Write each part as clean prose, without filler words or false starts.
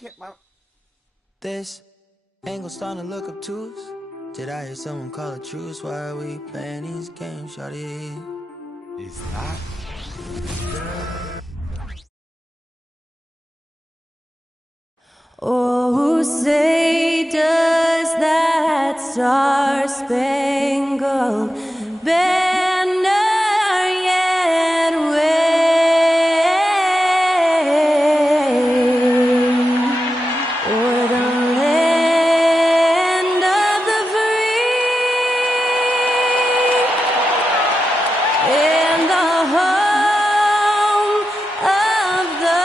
can't. This ain't gon' start to look obtuse. Did I hear someone call a truce? Why are we playing these games, shawty? Is that? Oh, say does that star-spangled banner yet wave o'er the land of the free and the home of the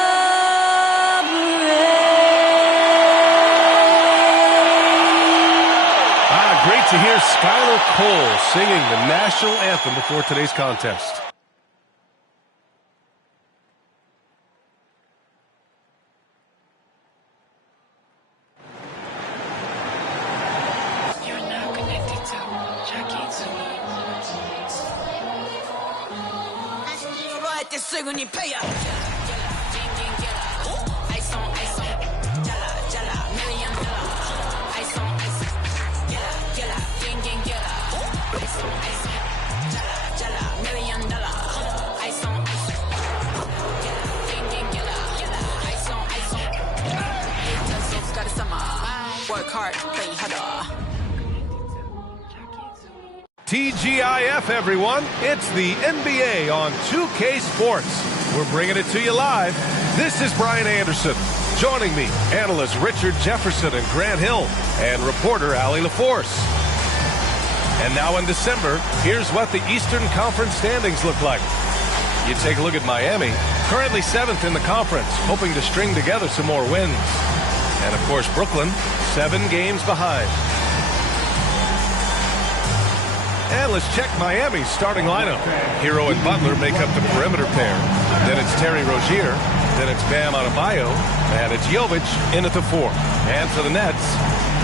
Great to hear Skylar Cole singing the national anthem before today's contest. You're now connected to Jackie Work hard, play harder. TGIF, everyone. It's the NBA on 2K Sports. We're bringing it to you live. This is Brian Anderson. Joining me, analysts Richard Jefferson and Grant Hill, and reporter Allie LaForce. And now in December, here's what the Eastern Conference standings look like. You take a look at Miami, currently 7th in the conference, hoping to string together some more wins. And, of course, Brooklyn, 7 games behind. And let's check Miami's starting lineup. Hero and Butler make up the perimeter pair. Then it's Terry Rozier. Then it's Bam Adebayo. And it's Jovic in at the 4. And for the Nets,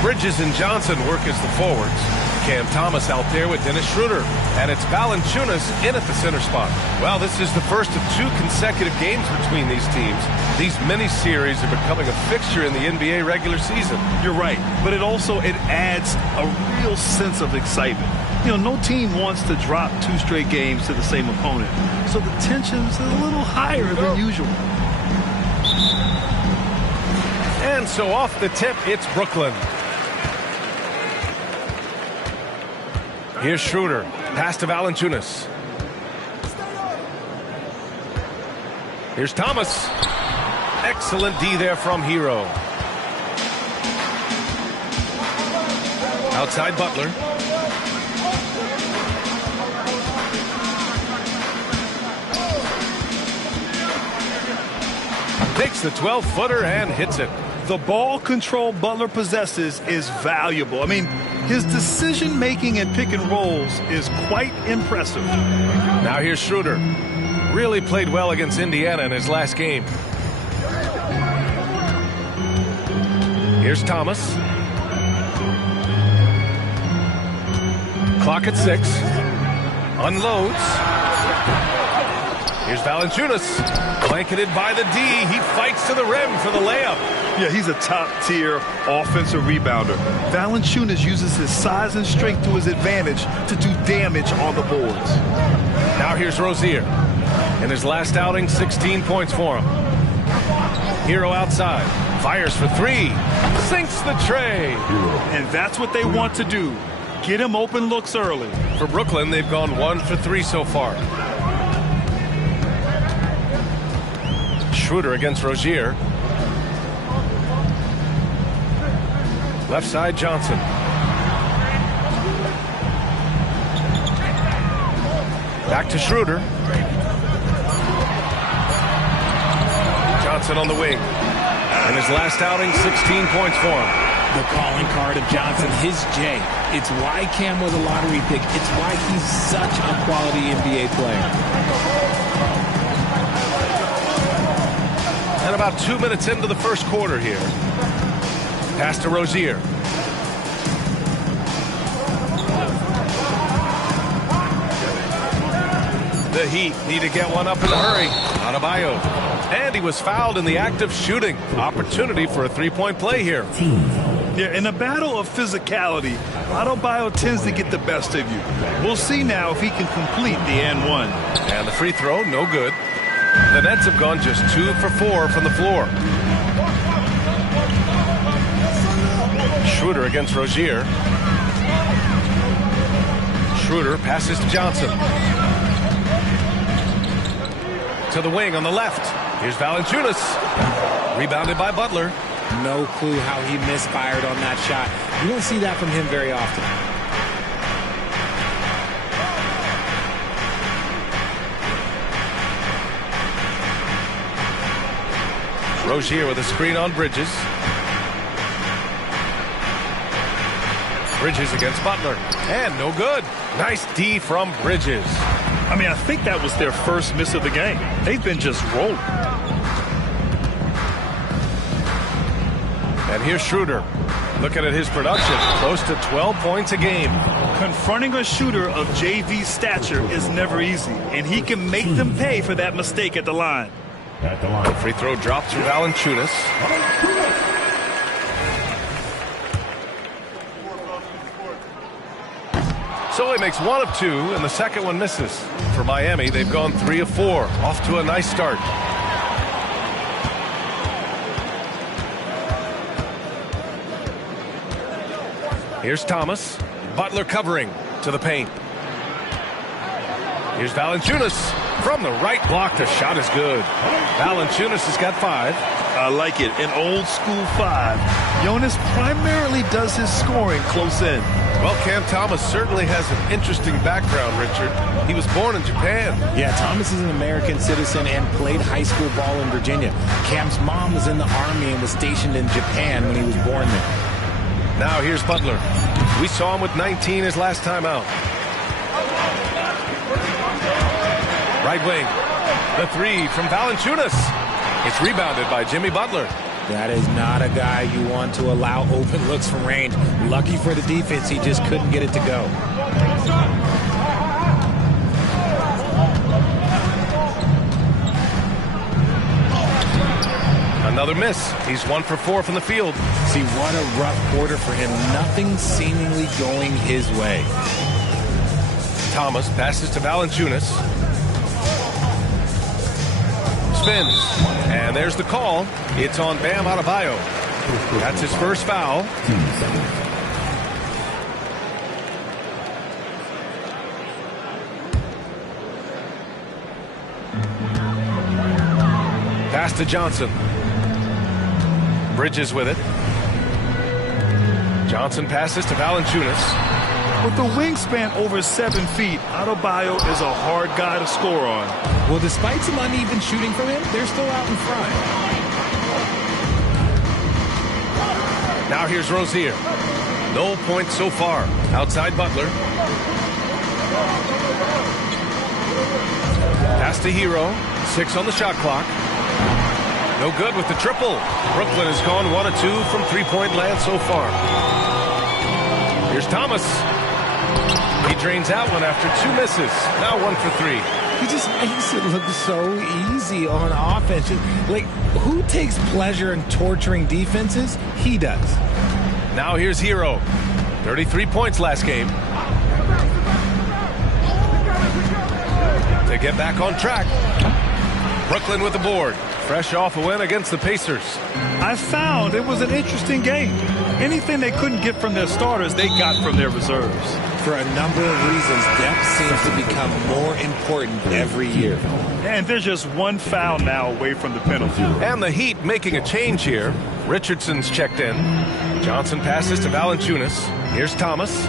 Bridges and Johnson work as the forwards. Cam Thomas out there with Dennis Schroeder. And it's Valanciunas in at the center spot. Well, this is the first of 2 consecutive games between these teams. These mini-series are becoming a fixture in the NBA regular season. You're right, but it adds a real sense of excitement. You know, no team wants to drop 2 straight games to the same opponent, so the tension's a little higher than usual. And so off the tip, it's Brooklyn. Here's Schroeder. Pass to Valanciunas. Here's Thomas. Excellent D there from Hero. Outside Butler. Takes the 12-footer and hits it. The ball control Butler possesses is valuable. I mean, his decision-making and pick and rolls is quite impressive. Now here's Schroeder. Really played well against Indiana in his last game. Here's Thomas. Clock at 6. Unloads. Here's Valanciunas. Blanketed by the D. He fights to the rim for the layup. Yeah, he's a top-tier offensive rebounder. Valanciunas uses his size and strength to his advantage to do damage on the boards. Now here's Rozier. In his last outing, 16 points for him. Hero outside. Fires for 3. Sinks the tray. And that's what they want to do. Get him open looks early. For Brooklyn, they've gone 1 for 3 so far. Schroeder against Rozier. Left side, Johnson. Back to Schroeder. Johnson on the wing. In his last outing, 16 points for him. The calling card of Johnson, his J. It's why Cam was a lottery pick. It's why he's such a quality NBA player. And about 2 minutes into the first quarter here. Pass to Rozier. The Heat need to get one up in a hurry. Adebayo. And he was fouled in the act of shooting. Opportunity for a three-point play here. Yeah, in a battle of physicality, Adebayo tends to get the best of you. We'll see now if he can complete the and one. And the free throw, no good. The Nets have gone just 2 for 4 from the floor. Schroeder against Rozier. Schroeder passes to Johnson. To the wing on the left. Here's Valanciunas. Rebounded by Butler. No clue how he misfired on that shot. You don't see that from him very often. Rozier with a screen on Bridges. Bridges against Butler. And no good. Nice D from Bridges. I mean, I think that was their first miss of the game. They've been just rolling. And here's Schroeder. Looking at his production, close to 12 points a game. Confronting a shooter of JV stature is never easy, and he can make them pay for that mistake at the line. The free throw dropped through Valanciunas. So he makes 1 of 2, and the second one misses. For Miami, they've gone 3 of 4. Off to a nice start. Here's Thomas. Butler covering to the paint. Here's Valanciunas from the right block. The shot is good. Valanciunas has got 5. I like it. An old school 5. Jonas primarily does his scoring close in. Well, Cam Thomas certainly has an interesting background, Richard. He was born in Japan. Yeah, Thomas is an American citizen and played high school ball in Virginia. Cam's mom was in the Army and was stationed in Japan when he was born there. Now here's Butler. We saw him with 19 his last time out. Right wing. The 3 from Valanciunas. It's rebounded by Jimmy Butler. That is not a guy you want to allow open looks from range. Lucky for the defense, he just couldn't get it to go. Another miss. He's 1 for 4 from the field. See, what a rough quarter for him. Nothing seemingly going his way. Thomas passes to Valanciunas. Spins. And there's the call. It's on Bam Adebayo. That's his first foul. Pass to Johnson. Bridges with it. Johnson passes to Valanciunas. With the wingspan over 7 feet, Adebayo is a hard guy to score on. Well, despite some uneven shooting from him, they're still out in front. Now here's Rozier. No points so far. Outside Butler. Pass to Hero. 6 on the shot clock. No good with the triple. Brooklyn has gone 1 of 2 from three-point land so far. Here's Thomas. He drains out one after 2 misses. Now 1 for 3. He just makes it look so easy on offense. Like, who takes pleasure in torturing defenses? He does. Now here's Hero. 33 points last game. To get back on track. Brooklyn with the board. Fresh off a win against the Pacers. I found it was an interesting game. Anything they couldn't get from their starters, they got from their reserves. For a number of reasons, depth seems to become more important every year. And there's just 1 foul now away from the penalty. And the Heat making a change here. Richardson's checked in. Johnson passes to Valanciunas. Here's Thomas.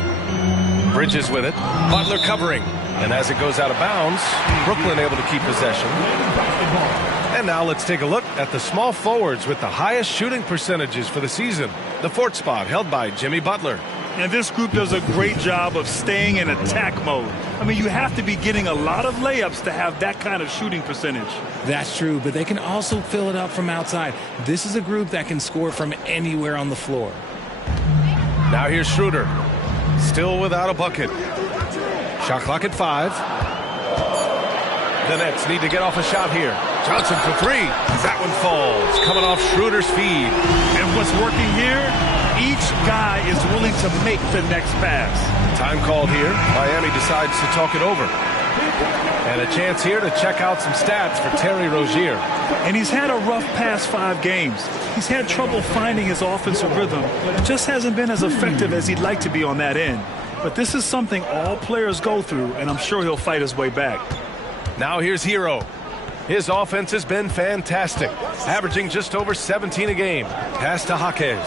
Bridges with it. Butler covering. And as it goes out of bounds, Brooklyn able to keep possession. And now let's take a look at the small forwards with the highest shooting percentages for the season. The 4th spot held by Jimmy Butler. And this group does a great job of staying in attack mode. I mean, you have to be getting a lot of layups to have that kind of shooting percentage. That's true, but they can also fill it up from outside. This is a group that can score from anywhere on the floor. Now here's Schroeder. Still without a bucket. Shot clock at 5. The Nets need to get off a shot here. Johnson for three. That one falls. Coming off Schroeder's feed. And what's working here? Each guy is willing to make the next pass. Time called here. Miami decides to talk it over. And a chance here to check out some stats for Terry Rozier. And he's had a rough past 5 games. He's had trouble finding his offensive rhythm. Just hasn't been as effective as he'd like to be on that end. But this is something all players go through, and I'm sure he'll fight his way back. Now here's Hero. His offense has been fantastic, averaging just over 17 a game. Pass to Jaquez.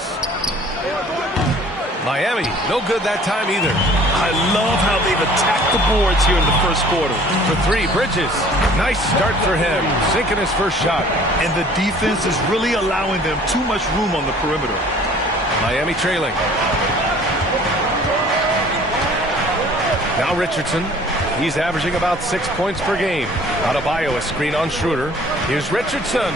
Miami, no good that time either. I love how they've attacked the boards here in the first quarter. For three, Bridges. Nice start for him, sinking his first shot. And the defense is really allowing them too much room on the perimeter. Miami trailing. Now Richardson. He's averaging about 6 points per game. Adebayo, a screen on Schroeder. Here's Richardson.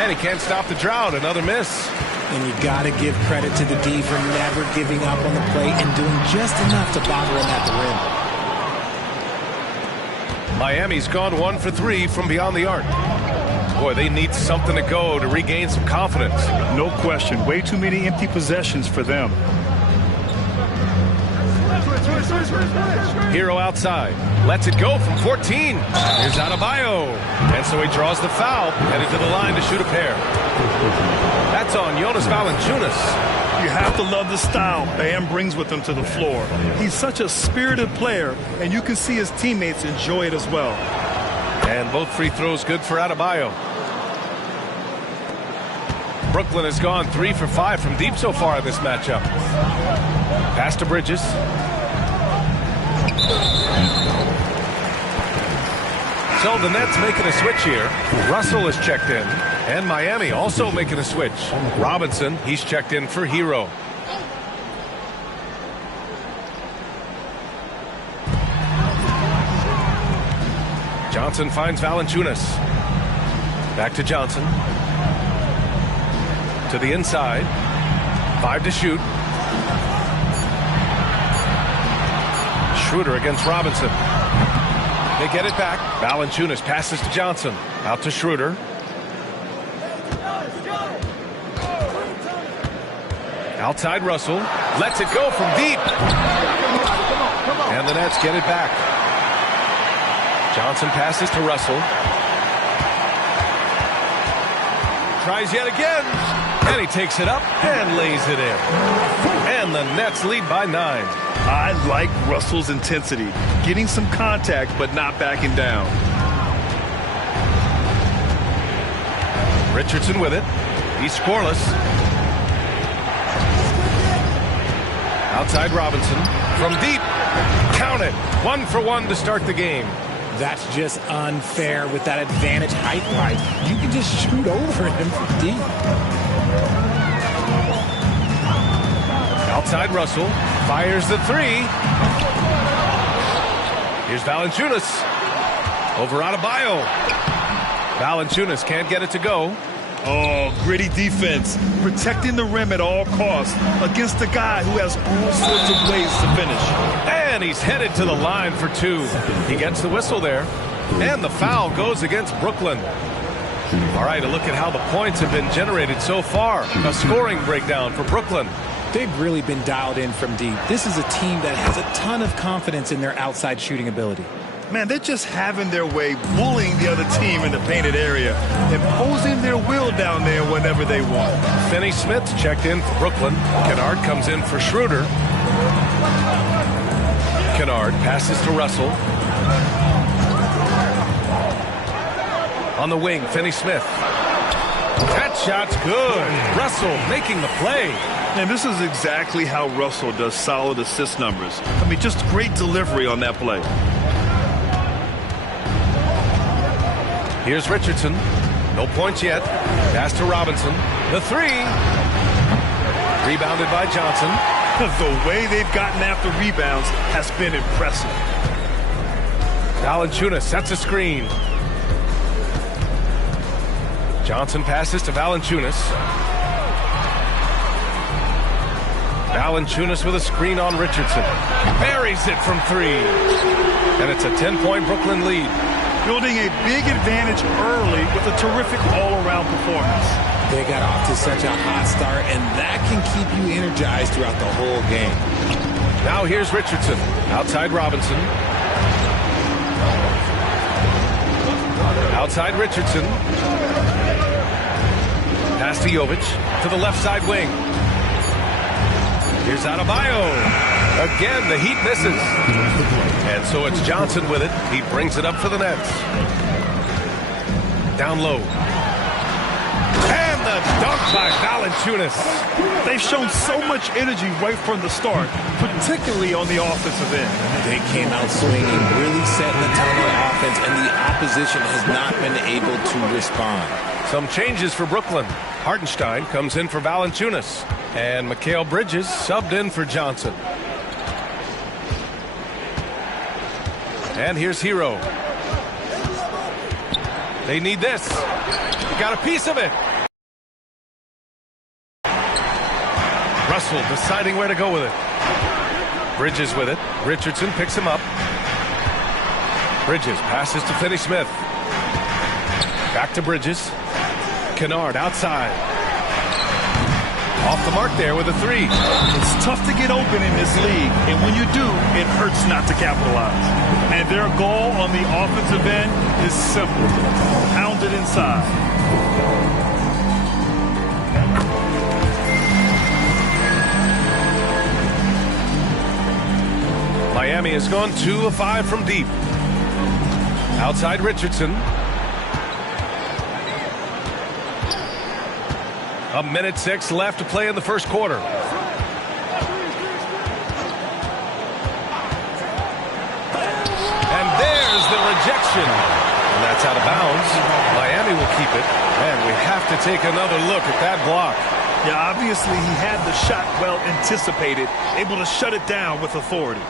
And he can't stop the drought. Another miss. And you got to give credit to the D for never giving up on the play and doing just enough to bother him at the rim. Miami's gone 1 for 3 from beyond the arc. Boy, they need something to go to regain some confidence. No question. Way too many empty possessions for them. Hero outside. Lets it go from 14. Here's Adebayo. And so he draws the foul. Headed to the line to shoot a pair. That's on Jonas Valanciunas. You have to love the style Bam brings with him to the floor. He's such a spirited player, and you can see his teammates enjoy it as well. And both free throws good for Adebayo. Brooklyn has gone 3 for 5 from deep so far in this matchup. Pass to Bridges. So the Nets making a switch here. Russell is checked in. And Miami also making a switch. Robinson, he's checked in for Hero. Johnson finds Valanciunas. Back to Johnson. To the inside. 5 to shoot. Schroeder against Robinson. They get it back. Valanciunas passes to Johnson. Out to Schroeder. Outside Russell. Lets it go from deep. And the Nets get it back. Johnson passes to Russell. Tries yet again. And he takes it up and lays it in. And the Nets lead by 9. I like Russell's intensity. Getting some contact, but not backing down. Richardson with it. He's scoreless. Outside Robinson. From deep. Count it. 1 for 1 to start the game. That's just unfair with that advantage height-wise. You can just shoot over him from deep. Outside Russell. Fires the 3. Here's Valanciunas. Over Adebayo. Valanciunas can't get it to go. Oh, gritty defense. Protecting the rim at all costs against a guy who has all sorts of ways to finish. And he's headed to the line for 2. He gets the whistle there. And the foul goes against Brooklyn. All right, a look at how the points have been generated so far. A scoring breakdown for Brooklyn. They've really been dialed in from deep. This is a team that has a ton of confidence in their outside shooting ability. Man, they're just having their way, bullying the other team in the painted area, imposing their will down there whenever they want. Finney Smith checked in for Brooklyn. Kennard comes in for Schroeder. Kennard passes to Russell. On the wing, Finney Smith. That shot's good. Russell making the play. And this is exactly how Russell does solid assist numbers. I mean, just great delivery on that play. Here's Richardson. No points yet. Pass to Robinson. The 3. Rebounded by Johnson. The way they've gotten after rebounds has been impressive. Valanciunas sets a screen. Johnson passes to Valanciunas. Valanciunas with a screen on Richardson. Buries it from 3. And it's a 10-point Brooklyn lead. building a big advantage early with a terrific all-around performance. They got off to such a hot start, and that can keep you energized throughout the whole game. Now here's Richardson. Outside Robinson. Outside Richardson. Pass to Jovic to the left side wing. Here's Adebayo. Again, the Heat misses. And so it's Johnson with it. He brings it up for the Nets. Down low. And the dunk by Valanciunas. They've shown so much energy right from the start, particularly on the offensive end. They came out swinging, really setting the tone on offense, and the opposition has not been able to respond. Some changes for Brooklyn. Hartenstein comes in for Valanciunas. And Mikal Bridges subbed in for Johnson. And here's Hero. They need this. Got a piece of it. Russell deciding where to go with it. Bridges with it. Richardson picks him up. Bridges passes to Finney-Smith. Back to Bridges. Kennard outside. Off the mark there with a three. It's tough to get open in this league, and when you do, it hurts not to capitalize. And their goal on the offensive end is simple. Pound it inside. Miami has gone 2 of 5 from deep. Outside Richardson. A minute 6 left to play in the first quarter. And there's the rejection. And that's out of bounds. Miami will keep it. And we have to take another look at that block. Yeah, obviously he had the shot well anticipated, able to shut it down with authority.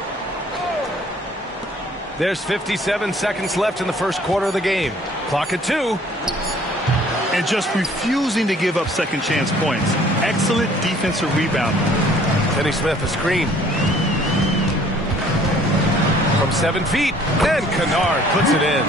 There's 57 seconds left in the first quarter of the game. Clock at 2. And just refusing to give up second chance points. Excellent defensive rebound. Finney-Smith a screen. From 7 feet. And Kennard puts it in.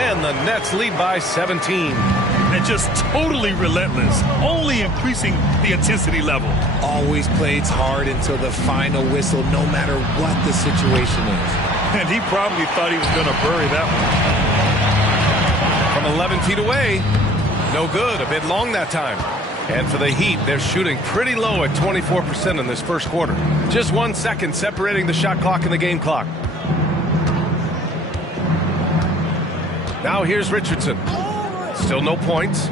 And the Nets lead by 17. And just totally relentless. Only increasing the intensity level. Always plays hard until the final whistle, no matter what the situation is. And he probably thought he was going to bury that one. From 11 feet away. No good. A bit long that time. And for the Heat, they're shooting pretty low at 24% in this first quarter. Just 1 second separating the shot clock and the game clock. Now here's Richardson. Still no points.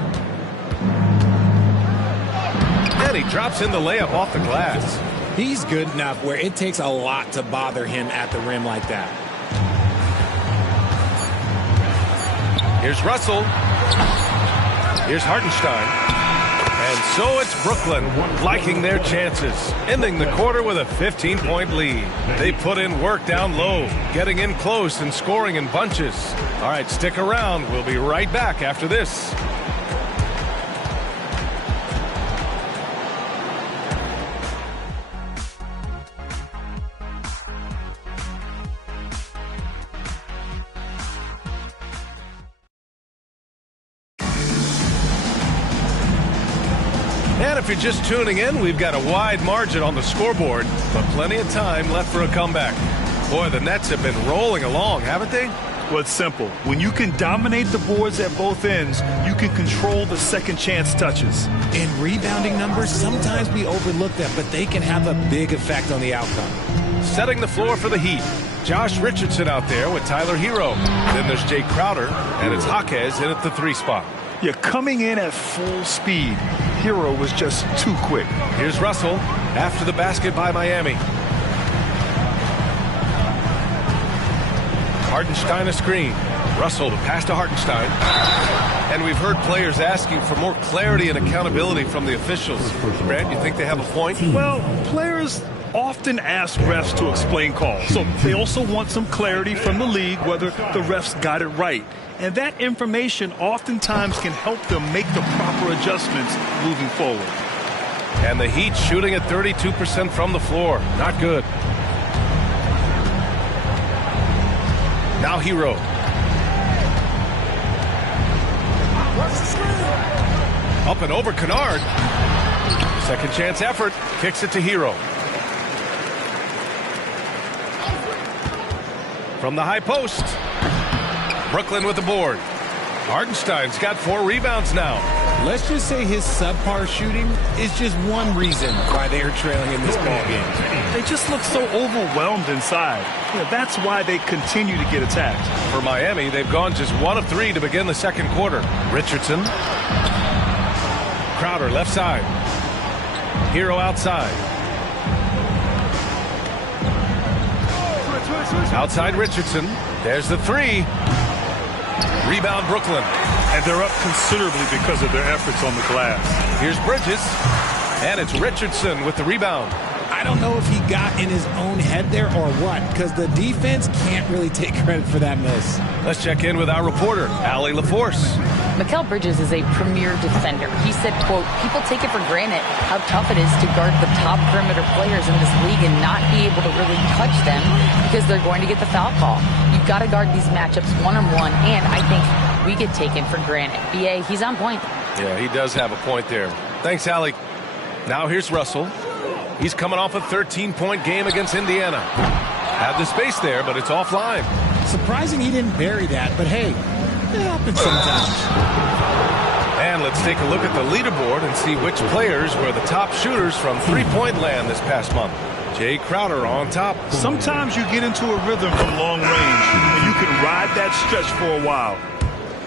And he drops in the layup off the glass. He's good enough where it takes a lot to bother him at the rim like that. Here's Russell. Here's Hartenstein. And so it's Brooklyn liking their chances, ending the quarter with a 15-point lead. They put in work down low, getting in close and scoring in bunches. All right, stick around. We'll be right back after this. And if you're just tuning in, we've got a wide margin on the scoreboard, but plenty of time left for a comeback. Boy, the Nets have been rolling along, haven't they? Well, it's simple. When you can dominate the boards at both ends, you can control the second chance touches. In rebounding numbers, sometimes we overlook that, but they can have a big effect on the outcome. Setting the floor for the Heat. Josh Richardson out there with Tyler Hero. Then there's Jay Crowder, and it's Jaquez in at the 3 spot. You're coming in at full speed. Hero was just too quick. Here's Russell after the basket by Miami. Hartenstein a screen. Russell to pass to Hartenstein. And we've heard players asking for more clarity and accountability from the officials. Grant, you think they have a point? Well, players often ask refs to explain calls. So they also want some clarity from the league whether the refs got it right. And that information oftentimes can help them make the proper adjustments moving forward. And the Heat shooting at 32% from the floor. Not good. Now Hero. Up and over Kennard. Second chance effort. Kicks it to Hero. From the high post. Brooklyn with the board. Hartenstein's got 4 rebounds now. Let's just say his subpar shooting is just one reason why they are trailing in this ball game. They just look so overwhelmed inside. That's why they continue to get attacked. For Miami, they've gone just 1 of 3 to begin the second quarter. Richardson. Crowder left side. Hero outside. Outside Richardson. There's the 3. Rebound Brooklyn. And they're up considerably because of their efforts on the glass. Here's Bridges. And it's Richardson with the rebound. I don't know if he got in his own head there or what, because the defense can't really take credit for that miss. Let's check in with our reporter, Allie LaForce. Mikal Bridges is a premier defender. He said, quote, people take it for granted how tough it is to guard the top perimeter players in this league and not be able to really touch them because they're going to get the foul call. You've got to guard these matchups one-on-one, and I think we get taken for granted. BA, he's on point. Yeah, he does have a point there. Thanks, Allie. Now here's Russell. He's coming off a 13-point game against Indiana. Had the space there, but it's offline. Surprising he didn't bury that, but hey, it happens sometimes. And let's take a look at the leaderboard and see which players were the top shooters from three-point land this past month. Jay Crowder on top. Sometimes you get into a rhythm from long range, and you can ride that stretch for a while.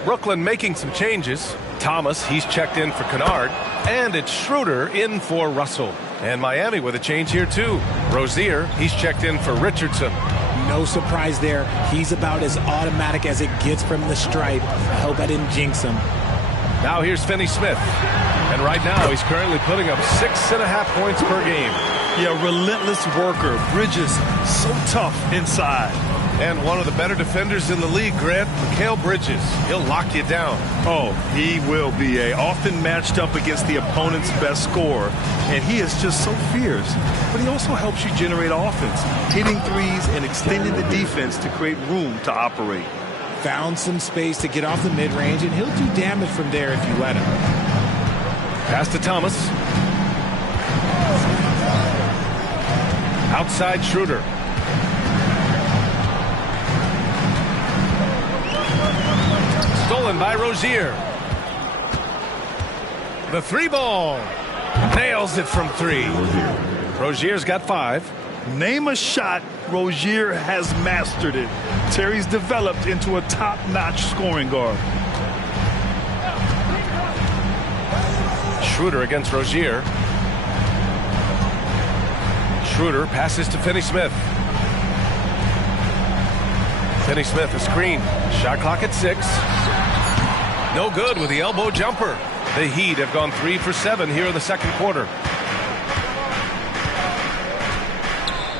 Brooklyn making some changes. Thomas, he's checked in for Kennard. And it's Schroeder in for Russell. And Miami with a change here, too. Rozier, he's checked in for Richardson. No surprise there. He's about as automatic as it gets from the stripe. I hope I didn't jinx him. Now here's Finney-Smith. And right now he's currently putting up 6.5 points per game. Yeah, relentless worker. Bridges, so tough inside. And one of the better defenders in the league, Grant, Mikal Bridges. He'll lock you down. Oh, he will be often matched up against the opponent's best scorer. And he is just so fierce. But he also helps you generate offense, hitting threes and extending the defense to create room to operate. Found some space to get off the mid-range, and he'll do damage from there if you let him. Pass to Thomas. Outside Schroeder. Stolen by Rozier. The 3-ball. Nails it from 3. Rozier's got 5. Name a shot, Rozier has mastered it. Terry's developed into a top-notch scoring guard. Schroeder against Rozier. Schroeder passes to Finney-Smith. Finney-Smith a screen. Shot clock at 6. No good with the elbow jumper. The Heat have gone 3 for 7 here in the second quarter.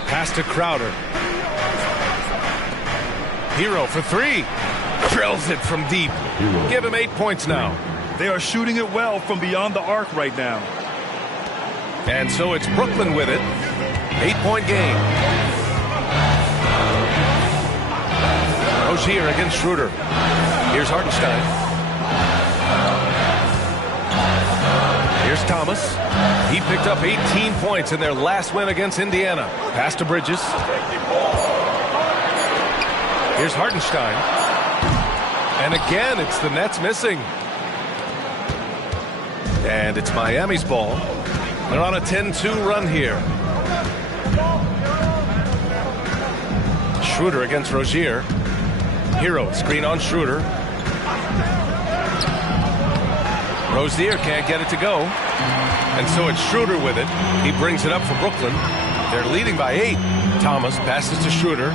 Pass to Crowder. Hero for 3. Drills it from deep. Give him 8 points now. They are shooting it well from beyond the arc right now. And so it's Brooklyn with it. 8-point game. Rozier against Schroeder. Here's Hartenstein. Here's Thomas. He picked up 18 points in their last win against Indiana. Pass to Bridges. Here's Hartenstein. And again, it's the Nets missing. And it's Miami's ball. They're on a 10-2 run here. Schroeder against Rozier. Hero, screen on Schroeder. Rozier can't get it to go. And so it's Schroeder with it. He brings it up for Brooklyn. They're leading by 8. Thomas passes to Schroeder.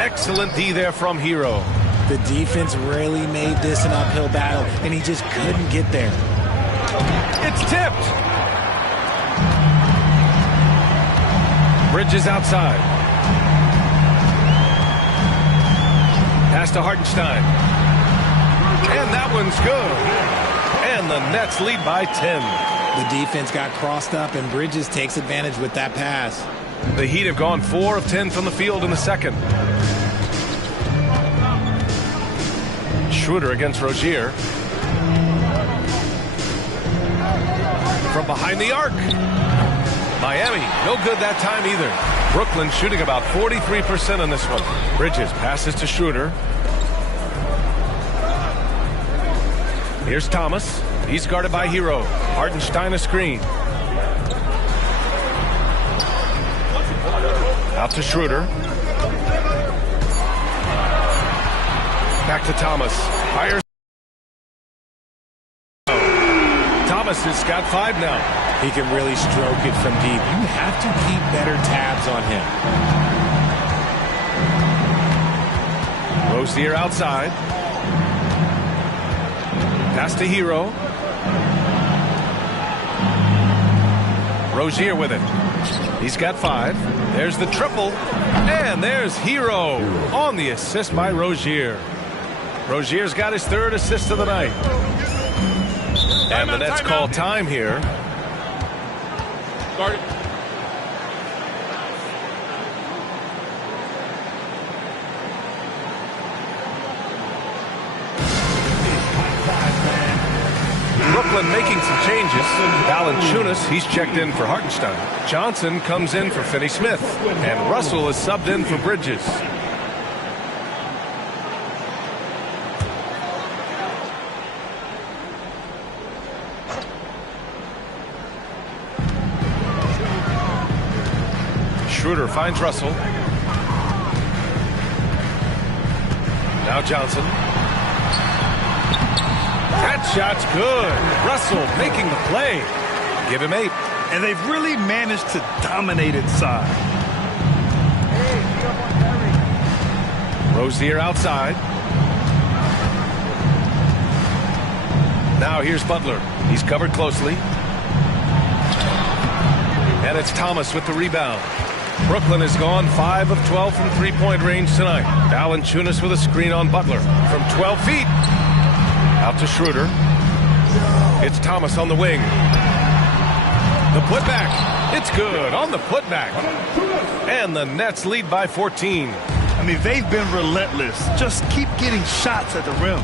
Excellent D there from Hero. The defense really made this an uphill battle, and he just couldn't get there. It's tipped. Bridges outside. Pass to Hartenstein. And that one's good. And the Nets lead by 10. The defense got crossed up, and Bridges takes advantage with that pass. The Heat have gone 4 of 10 from the field in the second. Schroeder against Rozier. From behind the arc. Miami, no good that time either. Brooklyn shooting about 43% on this one. Bridges passes to Schroeder. Here's Thomas. He's guarded by Hero. Hartenstein a screen. Out to Schroeder. Back to Thomas. Fires. Thomas has got 5 now. He can really stroke it from deep. You have to keep better tabs on him. Rozier outside. Pass to Hero. Rozier with it. He's got 5. There's the triple. And there's Hero on the assist by Rozier. Rozier's got his 3rd assist of the night. And the Nets call time here. Guard it. Brooklyn making some changes. Valanciunas, he's checked in for Hartenstein. Johnson comes in for Finney-Smith. And Russell is subbed in for Bridges. Schroeder finds Russell. Now Johnson. That shot's good. Russell making the play. Give him 8. And they've really managed to dominate inside. Rozier outside. Now here's Butler. He's covered closely. And it's Thomas with the rebound. Brooklyn has gone 5 of 12 from three-point range tonight. Valanciunas with a screen on Butler from 12 feet. Out to Schroeder. It's Thomas on the wing. The putback. It's good on the putback. And the Nets lead by 14. I mean, they've been relentless. Just keep getting shots at the rim.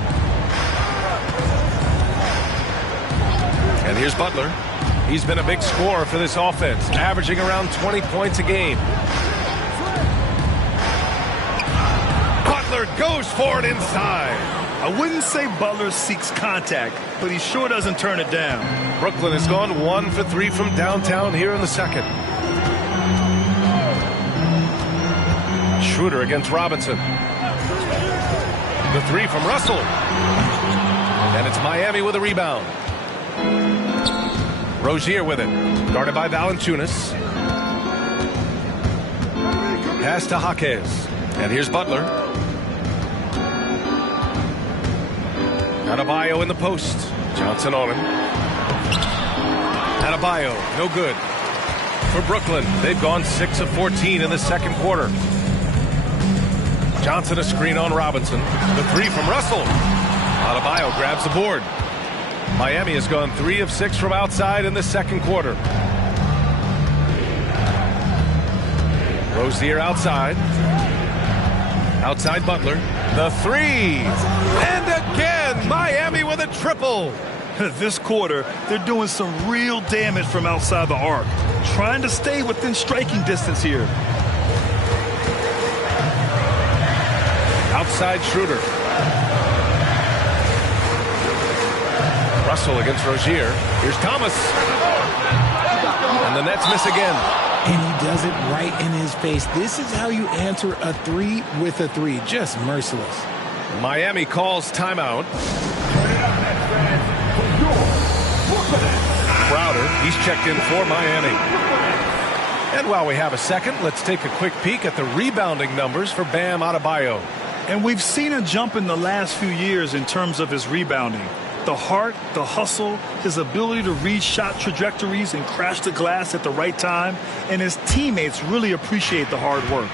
And here's Butler. He's been a big scorer for this offense, averaging around 20 points a game. Butler goes for it inside. I wouldn't say Butler seeks contact, but he sure doesn't turn it down. Brooklyn has gone 1 for 3 from downtown here in the second. Schroeder against Robinson. The 3 from Russell. And it's Miami with a rebound. Rozier with it. Guarded by Valanciunas. Pass to Jaquez. And here's Butler. Adebayo in the post. Johnson on him. Adebayo, no good. For Brooklyn, they've gone 6 of 14 in the second quarter. Johnson a screen on Robinson. The 3 from Russell. Adebayo grabs the board. Miami has gone 3 of 6 from outside in the second quarter. Rozier outside. Outside Butler. The 3. And again, Miami with a triple. This quarter, they're doing some real damage from outside the arc. Trying to stay within striking distance here. Outside Schroeder. Russell against Rozier. Here's Thomas. And the Nets miss again. And he does it right in his face. This is how you answer a 3 with a 3. Just merciless. Miami calls timeout. Crowder, he's checked in for Miami. And while we have a second, let's take a quick peek at the rebounding numbers for Bam Adebayo. And we've seen a jump in the last few years in terms of his rebounding. The heart, the hustle, his ability to read shot trajectories and crash the glass at the right time, and his teammates really appreciate the hard work.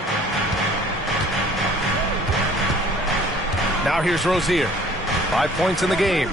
Now here's Rozier. 5 points in the game.